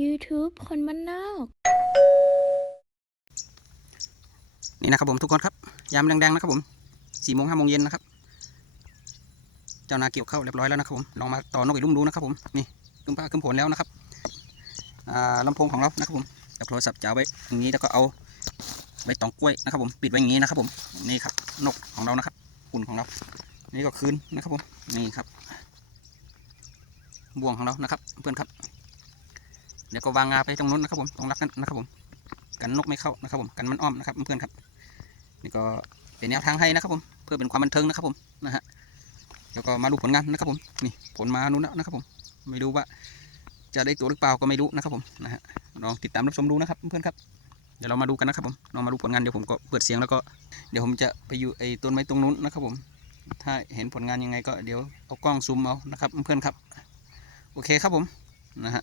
YouTube คนบ้านนอก นี่นะครับผมทุกคนครับ ยามแดงๆนะครับผมสี่โมงห้าโมงเย็นนะครับ เจ้านาเกี่ยวเข้าเรียบร้อยแล้วนะครับผม ลองมาต่อนกอีกลุ่มดูนะครับผม นี่ขึ้นป้าขึ้นผลแล้วนะครับอ่าลำโพงของเรานะครับผมจับโทรศัพท์จะเอาไว้อย่างนี้แล้วก็เอาใบตองกล้วยนะครับผม ปิดไว้อย่างนี้นะครับผม นี่ครับ นกของเรานะครับหุ่นของเรา นี่ก็คืนนะครับผม นี่ครับ บ่วงของเรานะครับ เพื่อนครับ เดี๋ยวก็วางงาไปตรงนู้นนะครับผมตรงรักนั้นนะครับผมกันนกไม่เข้านะครับผมกันมันอ้อมนะครับเพื่อนครับนี่ก็เป็นแนวทางให้นะครับผมเพื่อเป็นความบันเทิงนะครับผมนะฮะแล้วก็มาดูผลงานนะครับผมนี่ผลมานู้นแล้วนะครับผมไม่รู้ว่าจะได้ตัวหรือเปล่าก็ไม่รู้นะครับผมนะฮะลองติดตามรับชมดูนะครับเพื่อนครับเดี๋ยวเรามาดูกันนะครับผมลองมาดูผลงานเดี๋ยวผมก็เปิดเสียงแล้วก็เดี๋ยวผมจะไปอยู่ไอ้ต้นไม้ตรงนู้นนะครับผมถ้าเห็นผลงานยังไงก็เดี๋ยวเอากล้องซูมเอานะครับเพื่อนครับ โอเคครับผมนะฮะ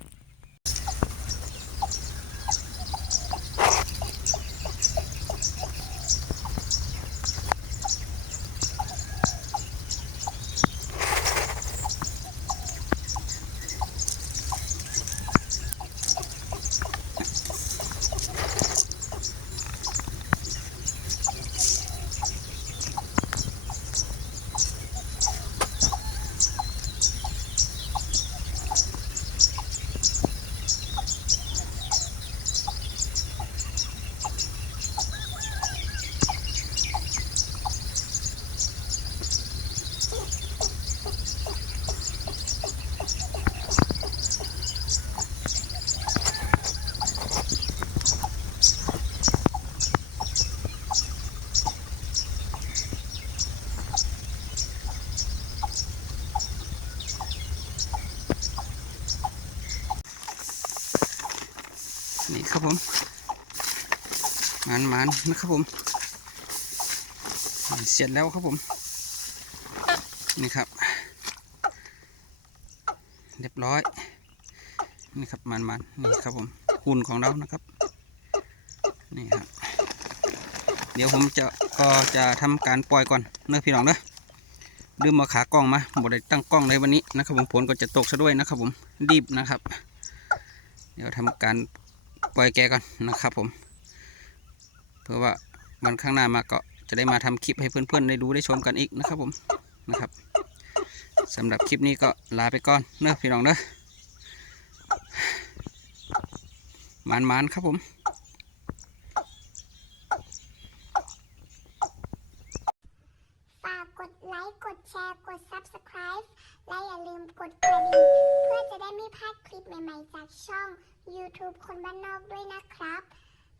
นี่ครับผมมันมันนะครับผม เสร็จแล้วครับผม นี่ครับ เรียบร้อย นี่ครับมันมันนี่ครับผมหุ่นของเรานะครับ นี่ครับ เดี๋ยวผมจะก็จะทำการปล่อยก่อนเนื้อพี่น้องเนอะลืมมาขากล้องมาบดได้ตั้งกล้องเลยวันนี้นะครับผมผลก็จะตกซะด้วยนะครับผมรีบนะครับ เดี๋ยวทำการ ปล่อยแกก่อนนะครับผมเพื่อว่าวันข้างหน้ามาก็จะได้มาทำคลิปให้เพื่อนๆได้ดูได้ชมกันอีกนะครับผมนะครับสำหรับคลิปนี้ก็ลาไปก่อนเนอะพี่น้องเนอะมานมานๆครับผมฝากกดไลค์กดแชร์กด Subscribe และอย่าลืมกดกระดิ่งเพื่อจะได้ไม่พลาดคลิปใหม่ๆจากช่อง YouTube คนบ้านนอกด้วยนะครับ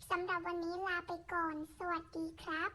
สำหรับวันนี้ลาไปก่อน สวัสดีครับ